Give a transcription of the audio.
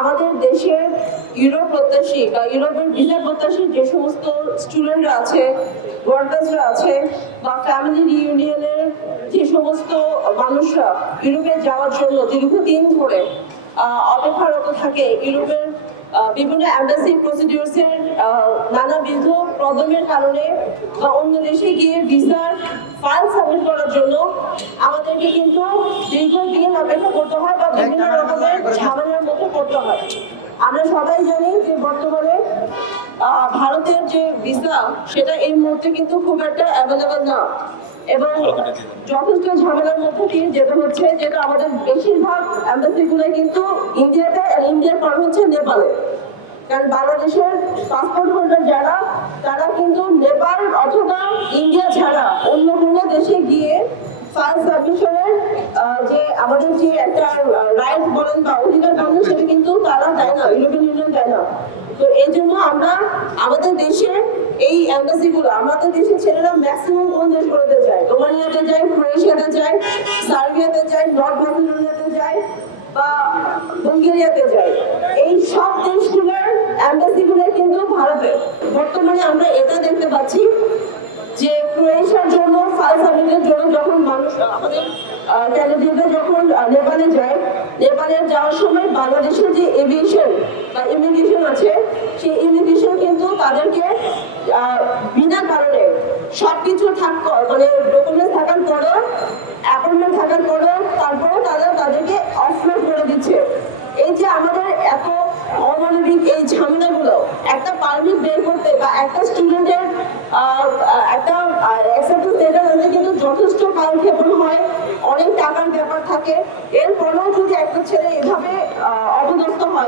আমাদের দেশের ইউরোপ প্রত্যাশী বা ইউরোপের ভিসা প্রত্যাশী যে সমস্ত স্টুডেন্টরা আছে, ওয়ার্কার্সরা আছে, বা ফ্যামিলি রিইউনিয়নের যে সমস্ত মানুষরা ইউরোপে যাওয়ার জন্য দীর্ঘদিন ধরে অপেক্ষারত থাকে, ইউরোপের বিভিন্ন অ্যাম্বাসি প্রসিডিউরসের নানাবিধ প্রবলেমের কারণে বা অন্য দেশে গিয়ে ভিসার ফাইল সাবমিট করার জন্য আমাদেরকে কিন্তু দীর্ঘদিন অপেক্ষা করতে হয় বা বিভিন্ন রকমের ঝামেলার মধ্যে পড়তে হয়। আমরা সবাই জানি যে বর্তমানে ভারতের যে ভিসা সেটা এই মুহূর্তে কিন্তু খুব একটা অ্যাভেলেবল না, এবং যথেষ্ট ঝামেলার মধ্যে দিয়ে যেতে হচ্ছে, যেটা আমাদের বেশিরভাগ অ্যাম্বাসিগুলো কিন্তু ইন্ডিয়াতে, ইন্ডিয়ার পর হচ্ছে নেপালে। কারণ বাংলাদেশের পাসপোর্ট হোল্ডার যারা, তারা কিন্তু নেপাল অথবা ইন্ডিয়া ছাড়া অন্য কোনো দেশে গিয়ে ফাইল সাবমিশনের যে আমাদের যে একটা রাইট বলেন বা অধিকার বলেন, সেটা কিন্তু তারা দেয় না, ইউরোপিয়ান ইউনিয়ন দেয় না। তো এই জন্য আমরা আমাদের দেশে এই অ্যাম্বাসিগুলো, আমাদের দেশের ছেলেরা ম্যাক্সিমাম কোন দেশগুলোতে যায়, রোমানিয়াতে যায়, ক্রোয়েশিয়াতে যায়, সার্বিয়াতে যায়, নর্থ ম্যাসেডোনিয়াতে যায় বা বুলগেরিয়াতে যায়। এই সব দেশগুলোর অ্যাম্বাসিগুলো কিন্তু ভারতে। বর্তমানে আমরা এটা দেখতে পাচ্ছি যে ক্রোয়েশিয়ার জন্য ফাইল সাবমিটের জন্য যখন মানুষ আমাদের ক্যান্ডিডেটরা যখন নেপালে যায়, নেপালে যাওয়ার সময় বাংলাদেশের যে এভিয়েশন বা ইমিগ্রেশন আছে, সেই ইমিগ্রেশন কিন্তু তাদেরকে বিনা কারণে সবকিছু মানে ডকুমেন্টস থাকার পরেও, অ্যাপয়েন্টমেন্ট থাকার পরেও, তারপরেও তাদেরকে অফলোড করে দিচ্ছে। এই যে আমাদের এত অমানবিক এই ঝামেলাগুলো, একটা পারমিট বের করতে বা একটা স্টুডেন্টের একটা অ্যাকসেপ্টেন্স লেটার আনতে কিন্তু যথেষ্ট কালক্ষেপণ হয়, অনেক টাকার ব্যাপার থাকে। এরপরেও যদি একটা ছেলে এভাবে অপদস্থ হয়,